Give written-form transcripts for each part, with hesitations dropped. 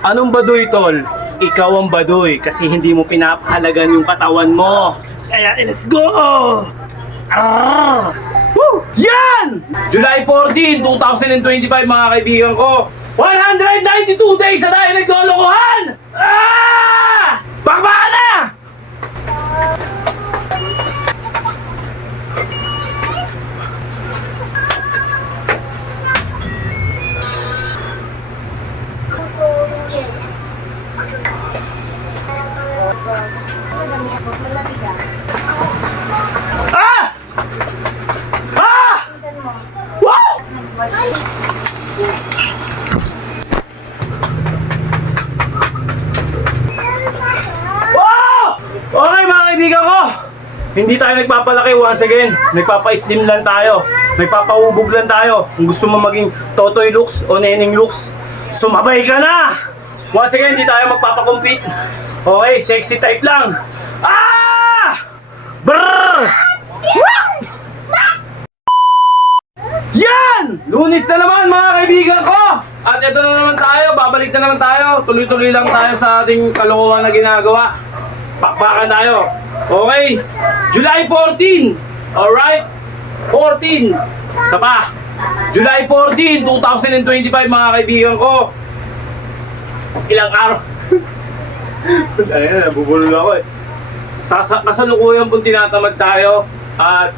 Anong baduy, tol? Ikaw ang baduy kasi hindi mo pinapahalagan yung katawan mo. Kaya let's go! Ah! Woo! Yan! July 14, 2025 mga kaibigan ko. 192 days na tayo naglolokohan! Ah! Bakbakan na! Ah! Ah! Wow! Wow! Okay mga kaibigan ko, hindi tayo nagpapalaki once again. Nagpapa-slim lang tayo. Nagpapahubog lang tayo. Kung gusto mo maging totoy looks o neneng looks, sumabay ka na! Once again, hindi tayo magpapakompete. Okay, sexy type lang. Ah! Brrr! Yan! Lunes na naman mga kaibigan ko! At ito na naman tayo, babalik na naman tayo. Tuloy-tuloy lang tayo sa ating kalokohan na ginagawa. Pakpakan tayo. Okay, July 14. Alright? 14. Sa pa. July 14, 2025 mga kaibigan ko. Ilang araw. Ayun, nabubulol ako eh. Kasalukuyan pong tinatamad tayo at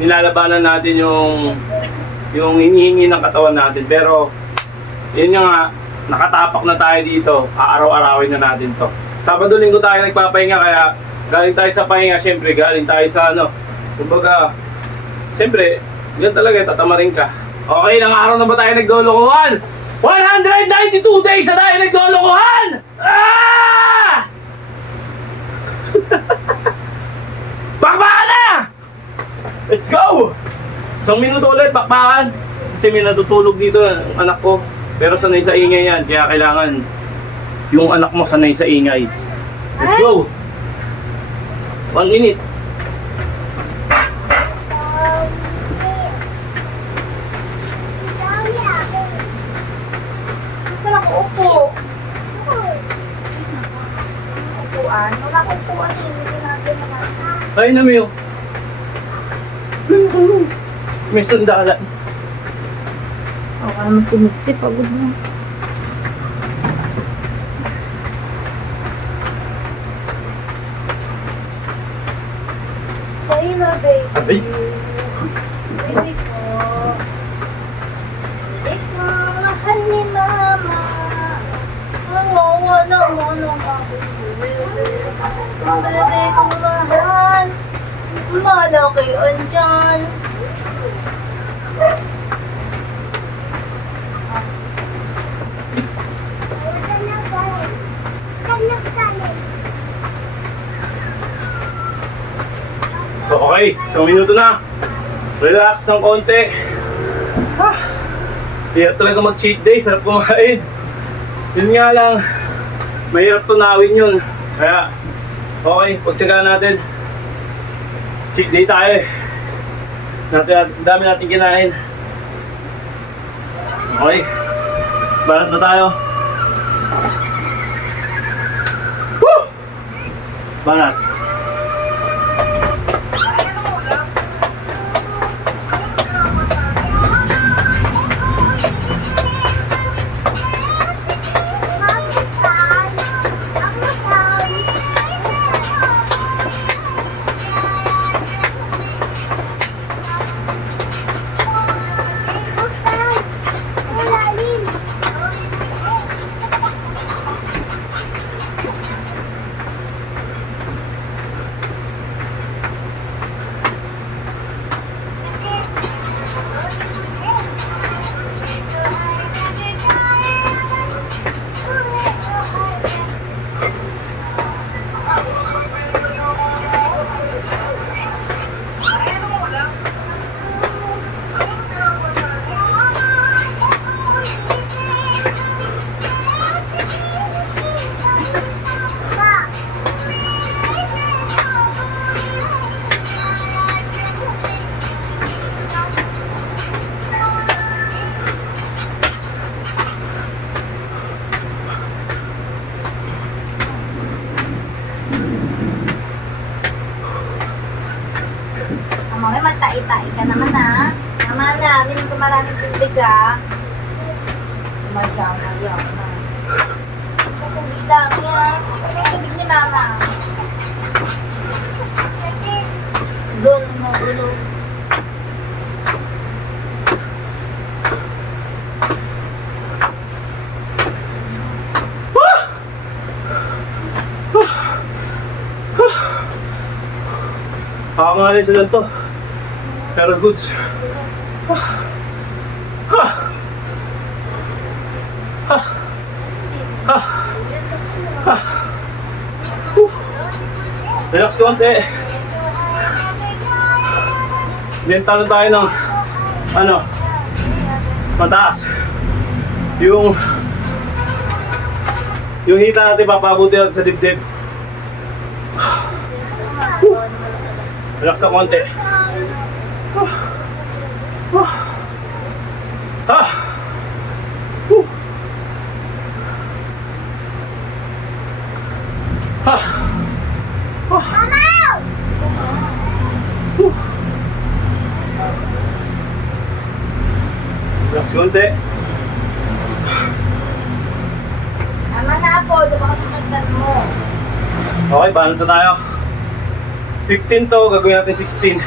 nilalabanan natin yung hinihingi ng katawan natin. Pero yun nga, nakatapak na tayo dito. Aaraw-arawin na natin to. Sabado linggo tayo nagpapahinga kaya galing tayo sa pahinga. Siyempre galing tayo sa kumbaga, siyempre yan talaga, tatamarin ka. Okay, ilang araw na ba tayo naglolokohan? 192 days na tayo naglolokohan! Ah! Bakbakan na! Let's go! Isang minuto ulit, bakbakan. Kasi may natutulog dito ang anak ko. Pero sanay sa ingay yan, kaya kailangan yung anak mo sanay sa ingay. Let's go! 1 minute. Saan ako upo? Upuan? Wala akong upuan. Hindi natin naman. Ay, Namiyo. May sandalan. Ako naman si Mitzi. Pagod mo. Ay, na, baby. Ay. Baby ko. Ikaw, mahal ni mama. Ang wawa naman ang aking bebe. Ang bebe kong mahal. Malaki andyan. Okay, isang minuto na. Relax ng konti. Hirap talaga mag-cheat day, sarap kumain. Yun nga lang, mahirap tunawin yun. Kaya, okay, pagtsagaan natin. Cheat day tayo eh. Dami natin kinain. Okay, balat na tayo. Woo! Balat. tai-tai ka naman ha. Tama na, minum ka maraming tubig ha. Mayaw na. Tubig lang yan. Tubig ni mama. Doon mo, ulo. Kakangalin sila to. Pero goods. Relax konti. Dentalo tayo ng ano, mataas. Yung hita natin papabuti natin sa dibdib. Relax na konti. Relax konti. Tama na po, lumakas mo ng chan mo. Okay, paano na tayo? 15 to, gagawin natin 16.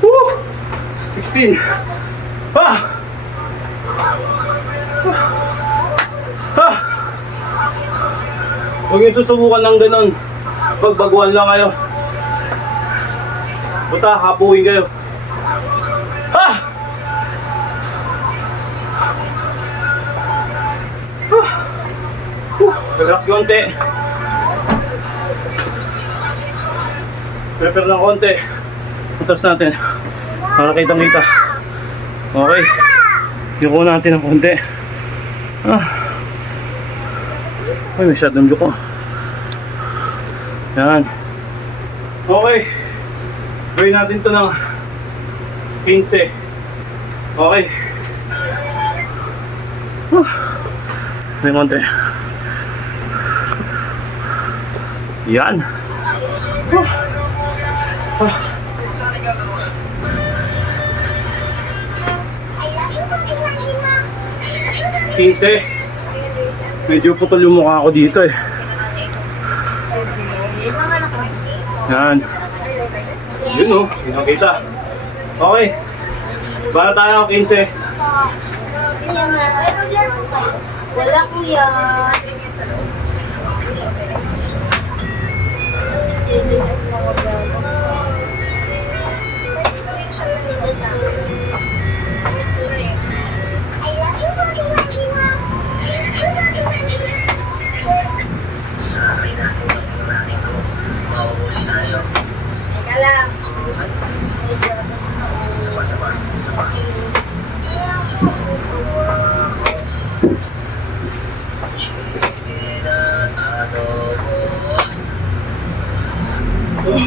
Woo! 16. Huwag yung susubukan ng ganun. Pagbaguhan lang kayo. Buta, hapuin kayo. Relax konti. Prepare ng konti. Putas natin. Para kitang kita. Okay. Yuko natin ng konti. Ay, may shot ng yuko. Yan. Okay. Gawin natin ito ng 15. Okay. May konti. Yan. Pinse. Medyo putol yung mukha ko dito eh. Yan. Yun o, pinakita. Okay. Para tayo, 15. Wala kuya. Teka lang. Oh,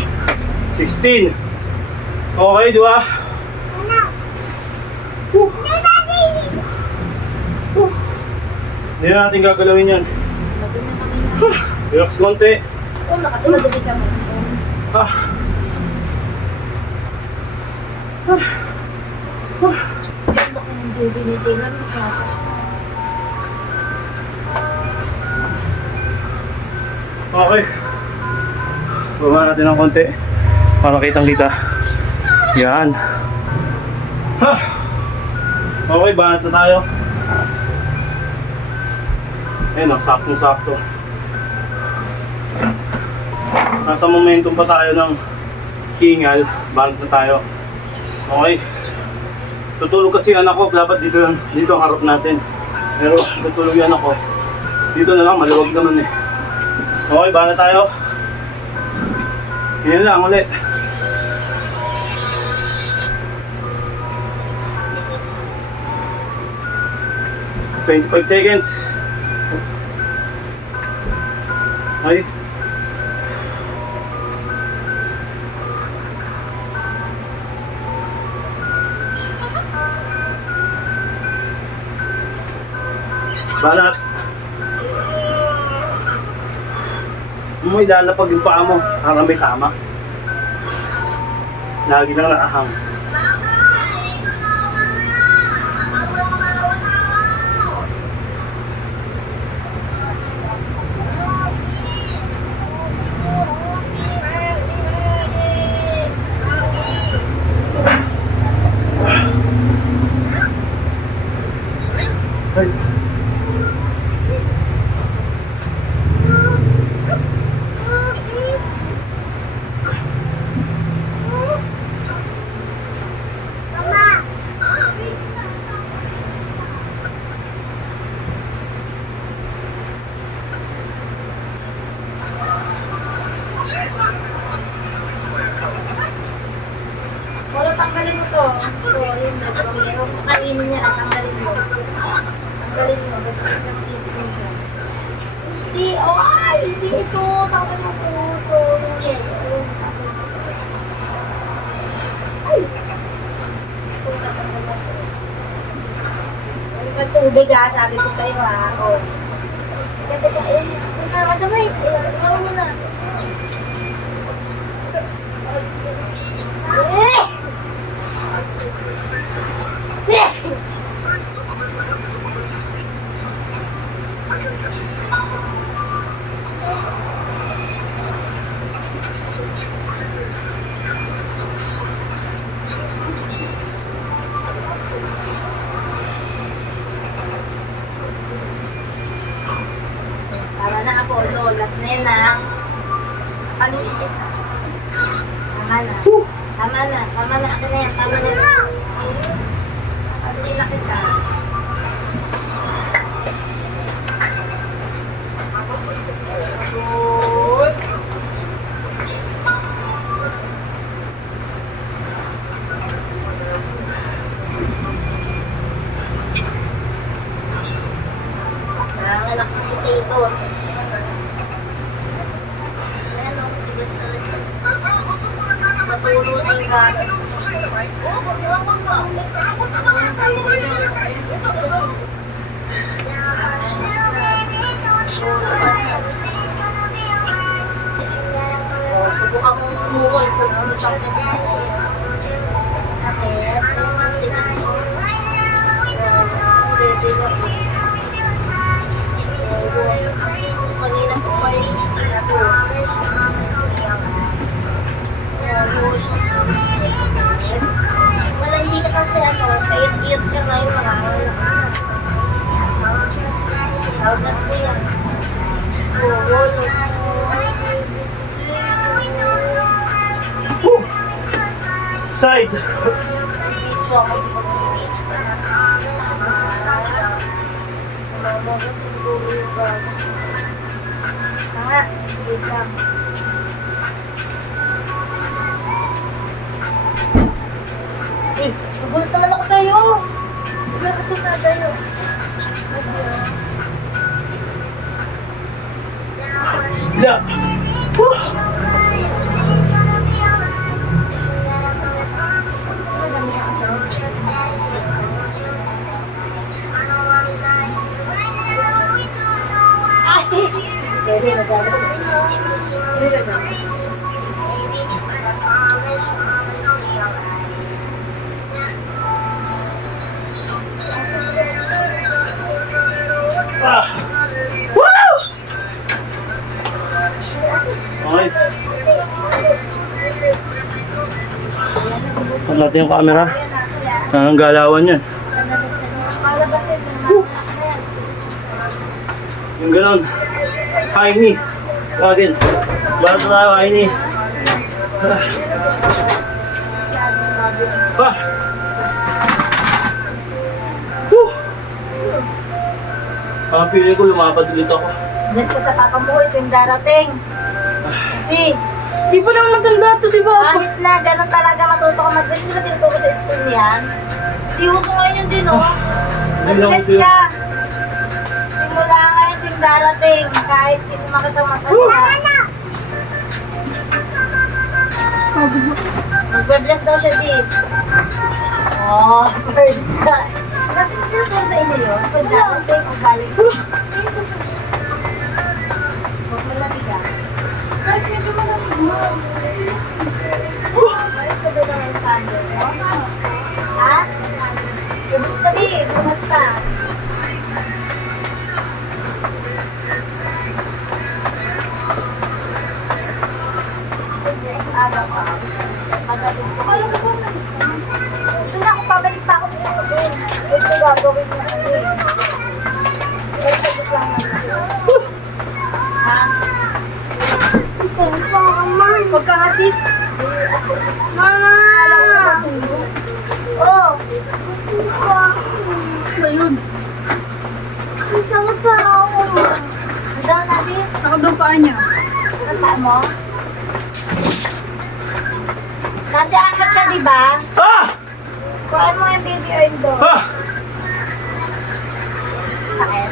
16. Okay, di ba? Hindi na natin gagalawin yan. Relax konti. Oo, kasi madali ka mo. Ganda ko ng dinitilan mo. Okay. Baba natin ng konti para kitang kita. Yan. Okay, banat na tayo. Ayun, saktong-sakto. Nasa momentum pa tayo ng hingal. Banat na tayo. Okay. Tutulog kasi anak ko. Dapat dito ang harap natin. Pero tutulog yung anak ko. Dito na lang, maluwag naman eh. Okay, banat tayo. Yan lang ulit. $25 seconds. Okay. Banat. May lalapag yung paa mo. Parang may tama. Lagi lang nakahang. Ay. Wala, tanggalin mo to. So, yun na. Meron ko kanino niya na tanggalin mo. Tanggalin mo. Basta tanggalin mo. Hindi, ay, hindi ito. Tanggalin mo po ito. Yes. Ay. Ito, tanggalin mo po. Ay, matubig ha, sabi ko sa'yo ha. O. Ganda ka, ayun. Masabay. Ayun, mo na. Eh! Tama na, Apollo. Last na yan na. Paluitin na. Tama na. Tama na. Tama na. Ito na yan. Tama na. Paluitin na kita. Good. Nanganganak na si Tito. Ayan o, tigas talaga. Matulo na yung gatas. Subukan mo umukol kung ano sakit mo. Sakit. Kanina po pa yung ito. Wala, hindi ka kasi ano, payat-iyot ka ngayon, makakawala ka na. Tawag na po yan. Oo, Side! video ako tanga, wait lang. Eh, nagulat naman ako sa'yo. Bakit ito na sa'yo? Yeah! Pwede na gano'n. Pwede na gano'n. Ah! Woo! Okay. Pag natin yung camera. Ang galawan yan. Yung ganon. Heini. Tawagin. Bato tayo, Heini. Ah! Woo! Feeling ko lumapad ulit ako. Bless ka sa papa mo, ito yung darating. Kasi, Di pa naman matanda to si Papa. kahit na ganun talaga matuto ka mag-bless, di ba tinuturo sa school niyan? Di uso ngayon yun din, oh. Mag-bless ka. Simula ngayon yung darating, kahit sino makita matanda. Mag-bless daw siya, di. Oh, first ka. Kasi tinuturo sa inyo yun, pag darating, ang galing. lang naman. Ha? Saan pa ka, Ma? Pagkahatid. Mama! Oh! Ayun. Saan pa ako? Daw nasi? Nakadaw paa niya. Kanta mo? Nasi apat ka, di ba? Ah! Kuhaan mo yung baby oil doon. Ah! Bakit?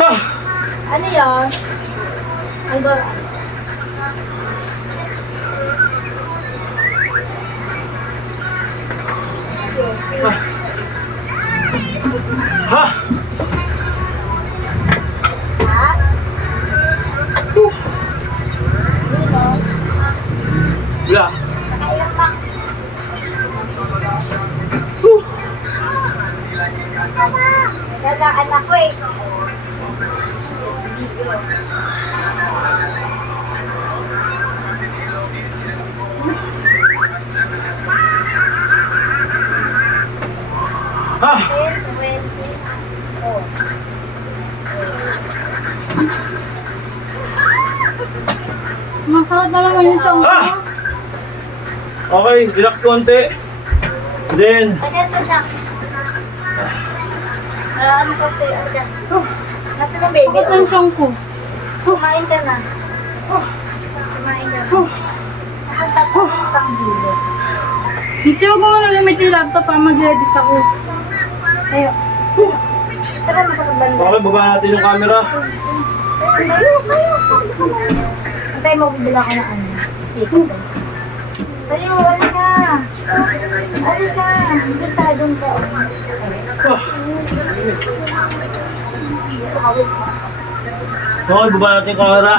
Ah! Ano yun? Aldora. Ha! Ha? Wala. Nakailang pa. Gagaan ako eh. Ha! 10, 20. Oh. Masakit na naman yung chong ko. Ah! Okay, relax konti. Then, Ganito siya. Ano kasi, ano siya? Nasa mo baby? Sakit na yung chong ko. Kumain ka na. Kumain ka na. Nakatapang dulo. Nixie, wag mo na limit yung laptop ha. Mag-edit ako. Tayo. Tara, masakit banda. okay, baba natin yung camera. Tayo. Antay mo, bibila ko ng ano. Pixel. Tayo, ano ka? Ano ka? Bintadong ka. Ah! Okay, baba natin yung camera.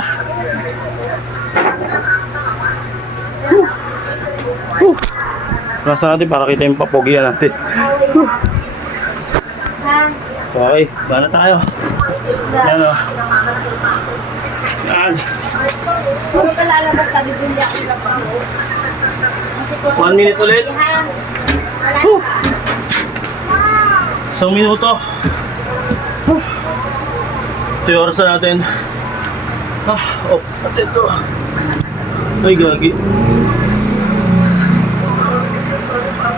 Nasa natin para kita yung papogian natin. Ha? Okay, baba na tayo. Yan o. Yan. Puro ka lalabas, sabi ko hindi ako kapag. 1 minute ulit. Ha? Wala Whew. ka. 1 minuto. Ito yung oras na natin. Off natin ito. Ay, gagi.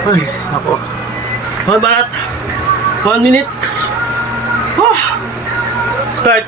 Ay, ako. Okay, balat. 1 minute. Start.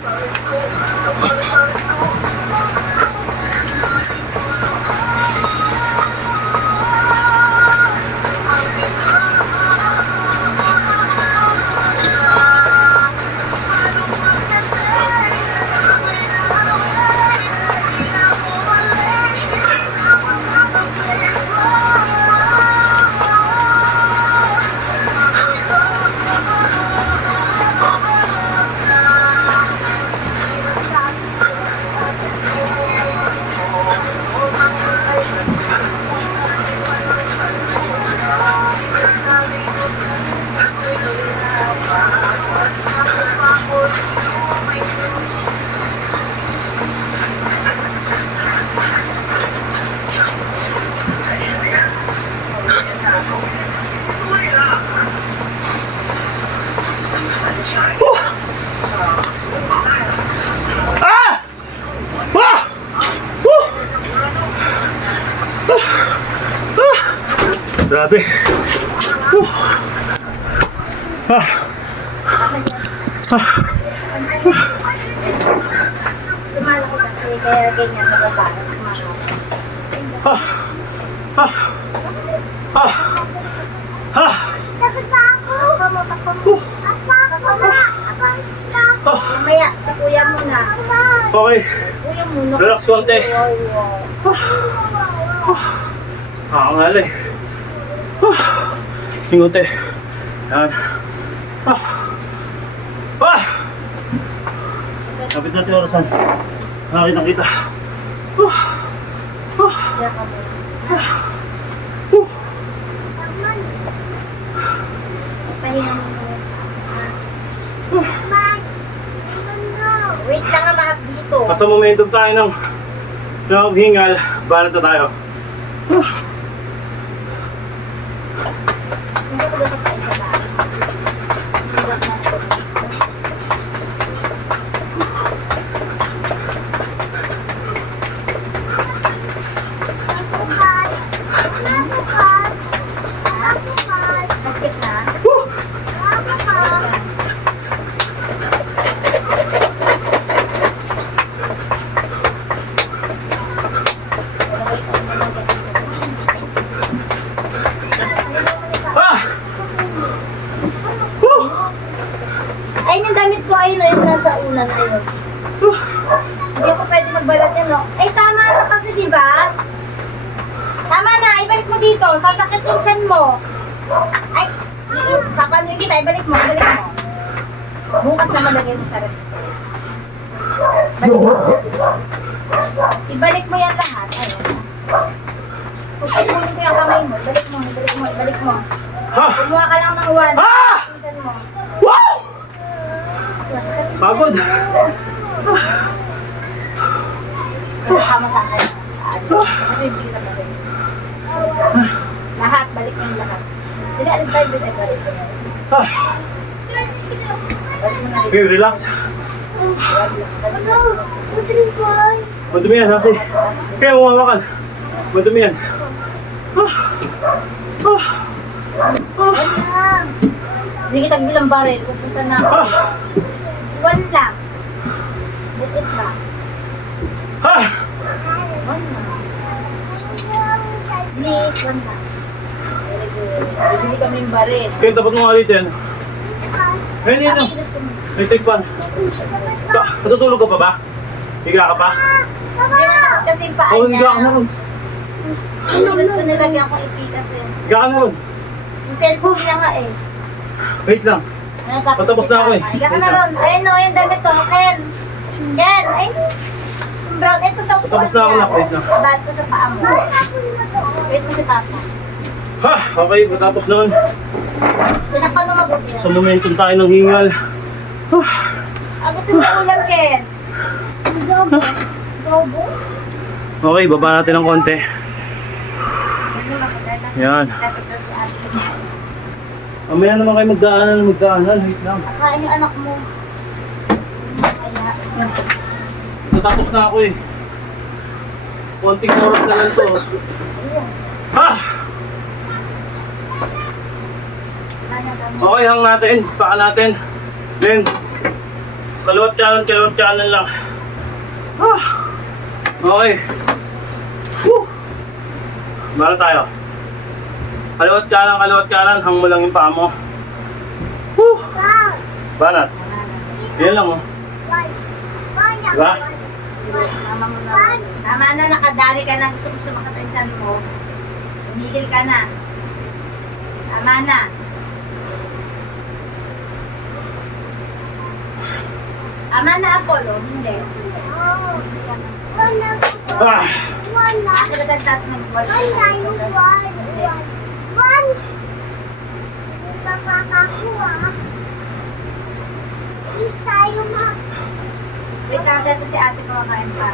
Grabe. Sumala ko kasi, kaya ganyan nababara. Takot pa ako! Takbo mo. Mamaya, sa kuya mo na. Okay, Kuya mo na. relax konti. Wow. Ang halay. Singote. Yan. Kapit natin yung orasan. Nakita. Kaya ka mo. Pahinga mo muna. Wait lang nga mahap dito. Nasa momentum tayo ng hingal. Balat na tayo. Hindi ko ba sa paisa ayun na yung nasa unan na yun. Hindi ako pwede magbalat yan, no? Ay, tama na kasi, di ba? Tama na, ibalik mo dito. Sasakit yung tiyan mo. Ay, papanuin kita, ibalik mo, ibalik mo. Bukas na malagay mo sa rep. Balik mo. Ibalik mo yan lahat. Ayun. Pupunin ko yung kamay mo. Ibalik mo, ibalik mo, ibalik mo. Ha! Kumuha ka lang ng 1. Ah! Yung tiyan mo. Wow! Masakit yung Pagod. tiyan mo. Kasama sa akin. Ano yung bigla ba rin? Lahat, balik mo yung lahat. Dili, alis tayo dito. Balik mo na. Ah! Balik mo na rin. Okay, relax. Madumi yan, kasi. Kaya umawakan. Madumi yan. Ah! Ah! Ah! Hindi kita bilang baril. Pupunta na ako. Ah! 1 lang. Bukit lang. Ah! 1 lang. Please, 1 lang. Very good. Bibili kami yung baril. Kaya dapat mo nga dito yan. Ayun yun. May tigpan. Natutulog ka pa ba? Higa ka pa? Hindi masakit kasi yung paa Oo, niya. higa ka na ron. Sinunod ko nilagyan ko ipi kasi. Higa ka na ron. Yung cellphone niya nga eh. Wait lang. Patapos na ako eh. Higa ka na ron. Ayun no, yung damit to. Ken. Ken. Ay. Yung brown. Ito sa upuan Patapos na ako na. Wait lang. Bad ko sa paa mo. Wait mo si Papa. Ha! Okay, matapos noon. Pinapano mabuti yan. Sa momentum tayo ng hingal. Ah! Ang gusto mo ulam, Ken? Adobo. Adobo? Okay, baba natin ng konti. Yan. Mamaya naman kayo magdaanan. Wait lang. Kain yung anak mo. Natapos na ako eh. Konting oras na lang to. Ha! Okay, hang natin. Paka natin. Then, kaliwat kanan lang. Ah! Okay. Woo! Bala tayo. Kaliwat kanan. Hang mo lang yung paa mo. Woo! Banat. Yan lang oh. Diba? Tama mo na. Tama na, nakadali ka na. Gusto mo sumakat ang tiyan mo. Tumigil ka na. Tama na. Tama na, Apollo. Hindi. Ah! Ako na tas mag-wall. Wait, kaya ito si ate kumakain pa.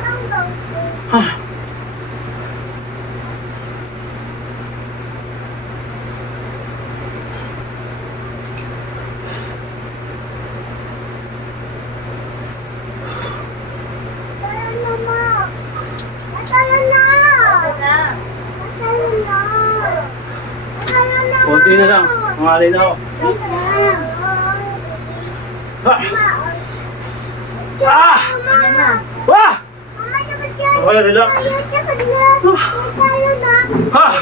Konti na lang. Mangalay na ako. Ah! Ah! Ayan na. Wah! Okay, relax. Ha! Ah!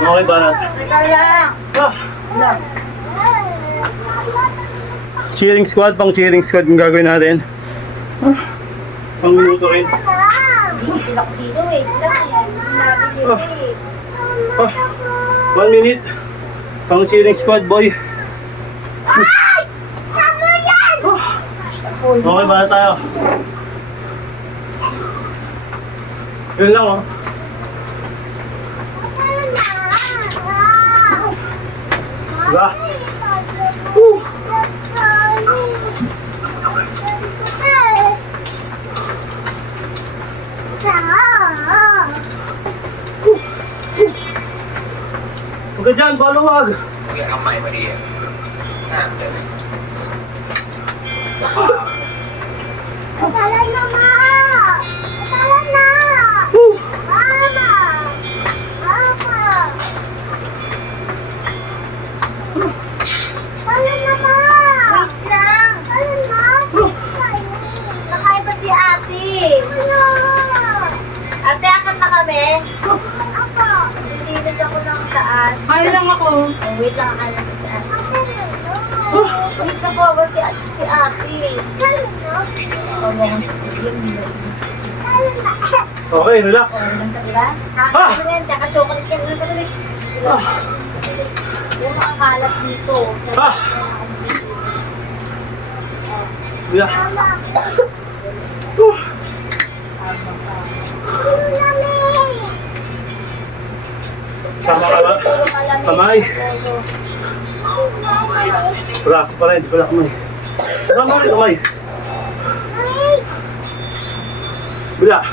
Okay, banat. Teka lang. Ah! Cheering squad, pang cheering squad yung gagawin natin. Ah! Isang minuto rin. Hindi ako dito eh. Ah! 1 minute. Pang cheering squad, boy. Okay, bala tayo. Yun lang oh. Diba? Huwag ka dyan, paluwag. ako. Oh, wait lang, akala ko si ate. Wait ka po ako si ate. Oh, mo ang sabihin. Okay, relax. Oh, lang ka, diba? Nakakasama yan, kaka-chocolate yan. Ano ka rin? Yung makakalat dito. Ah! Bila. Sama ka ba? Kamay. Braso pa rin, hindi pala kamay. Sama rin kamay. Bila.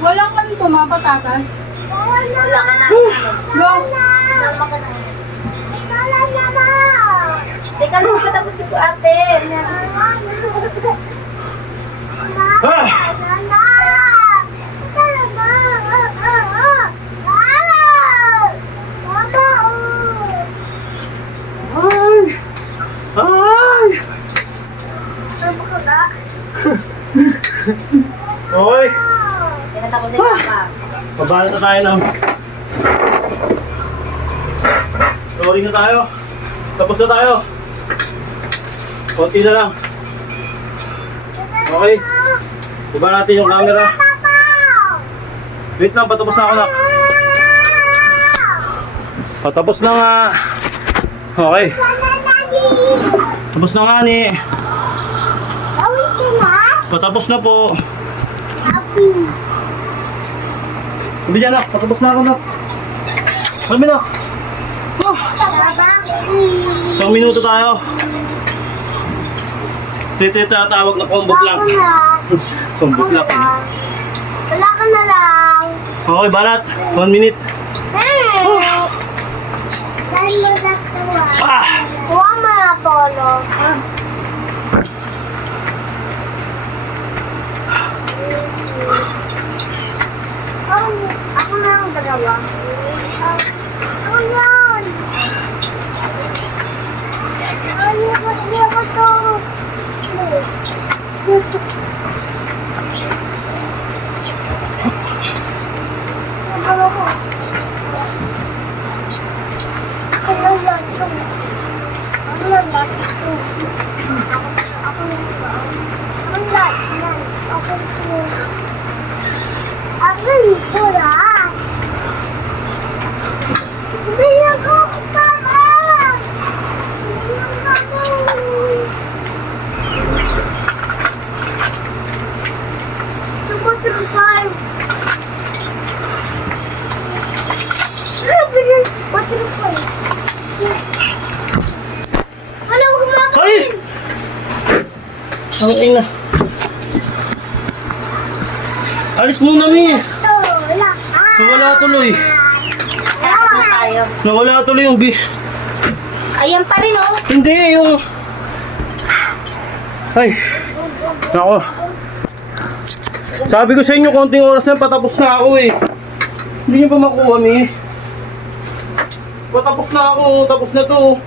Walang ano to, mga patatas. Wala ka na. Go! Tama ka na. Teka lang, patapos si ate. Ah! Ay! Ay! Okay. Pinatapos si papa. Pabala na tayo na. Sorry na tayo. Tapos na tayo. Konti na lang. Okay. Baba natin yung camera. Wait lang, patapos na ako na. Patapos na nga. Okay. Tapos na nga ni. Patapos na po. Sabi dyan na, patapos na ako na. Sabi na. Isang minuto tayo. Ito tatawag na combo vlog. Combo vlog. Wala ka na lang. Okay, balat. 1 minute. Dahil mo nagtawa. Ah! Kuha mo na polo. Ako na ang dalawa. Ako yan. Hindi ako to. Ano ko? Ano yan to? Ano yan to? Ako yan ba? Ano yan? Ako to. Ako ito lang. Hindi ako kasama. Ay! Ang ina. Alis muna mi. Nawala tuloy. Tayo. Nawala tuloy yung bis. Ayan pa rin oh. Hindi, yung... Ay. Nako. Sabi ko sa inyo, konting oras na patapos na ako eh. Hindi nyo pa makuha mi. Patapos na ako, tapos na to.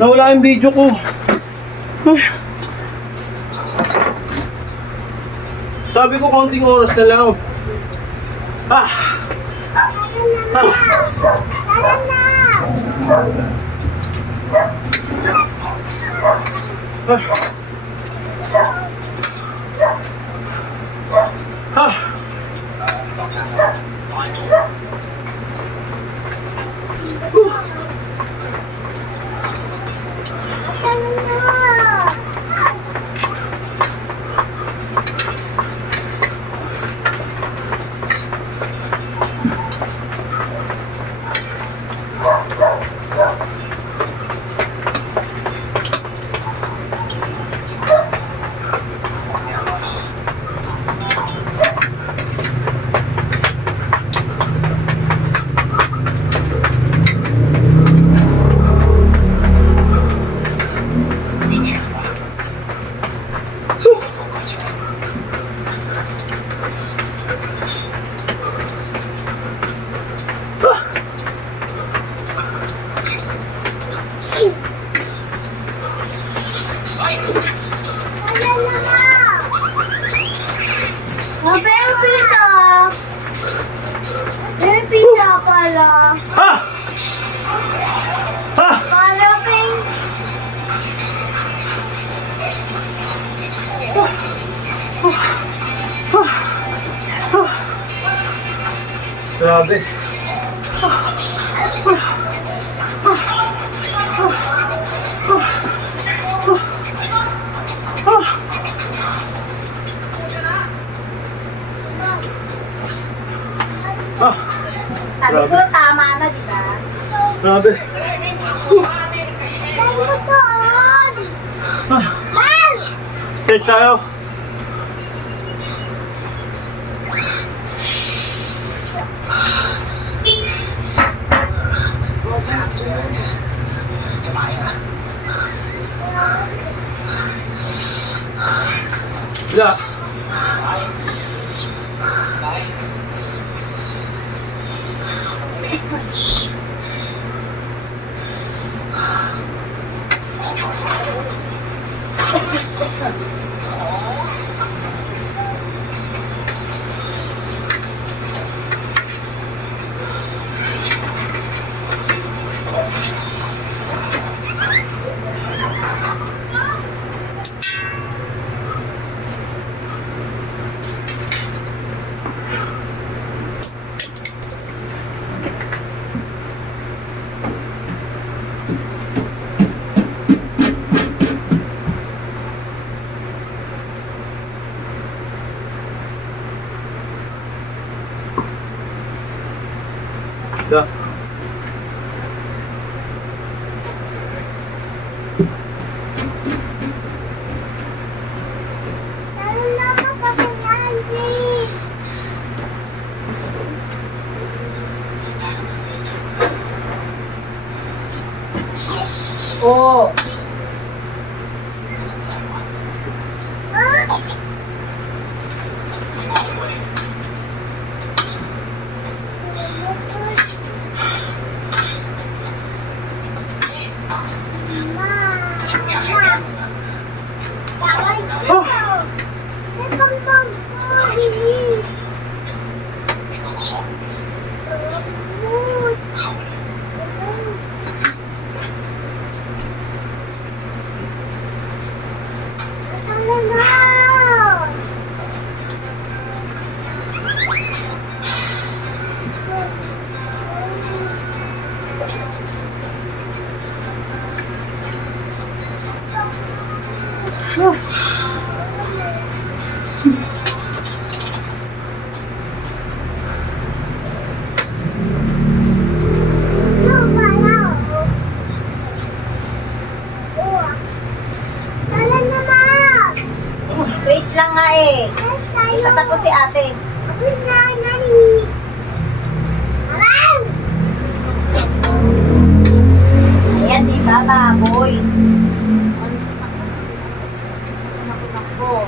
Nawala yung video ko. Ay. Sabi ko konting oras na lang. Ah! Ah! Ah! Pero pizza pala. Grabe. Sabi ko, tama na, di ba? Grabe. Sabi ko doon! Man! Stretch tayo. Yeah. Yeah. Ano naman pa ba yan, Jay? Oo. Wait lang nga eh. Itatapos si ate. Ayan, di ba, baboy? Ako.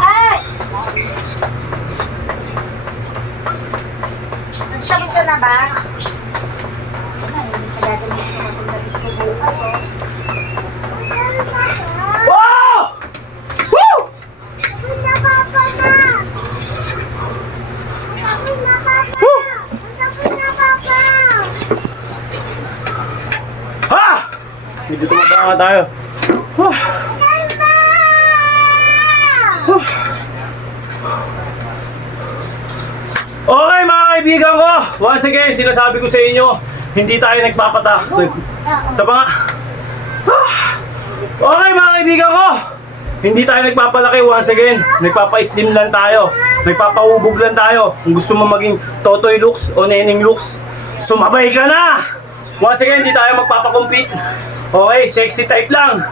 Ay! Tapos ka na ba? Ay, hindi sa gagawin ko matulad ko bukas, oh. Wow! Woo! Tapos na, Papa na! Tapos na, Papa! Tapos na, Papa! Ha! Medyo tumaba nga tayo. Okay mga kaibigan ko, once again, sinasabi ko sa inyo, hindi tayo nagpapata. Sa mga... Okay mga kaibigan ko, hindi tayo nagpapalaki once again. Nagpapa-slim lang tayo. Nagpapahubog lang tayo. Kung gusto mo maging totoy looks o neneng looks, sumabay ka na! Once again, hindi tayo magpapakompete. Okay, sexy type lang.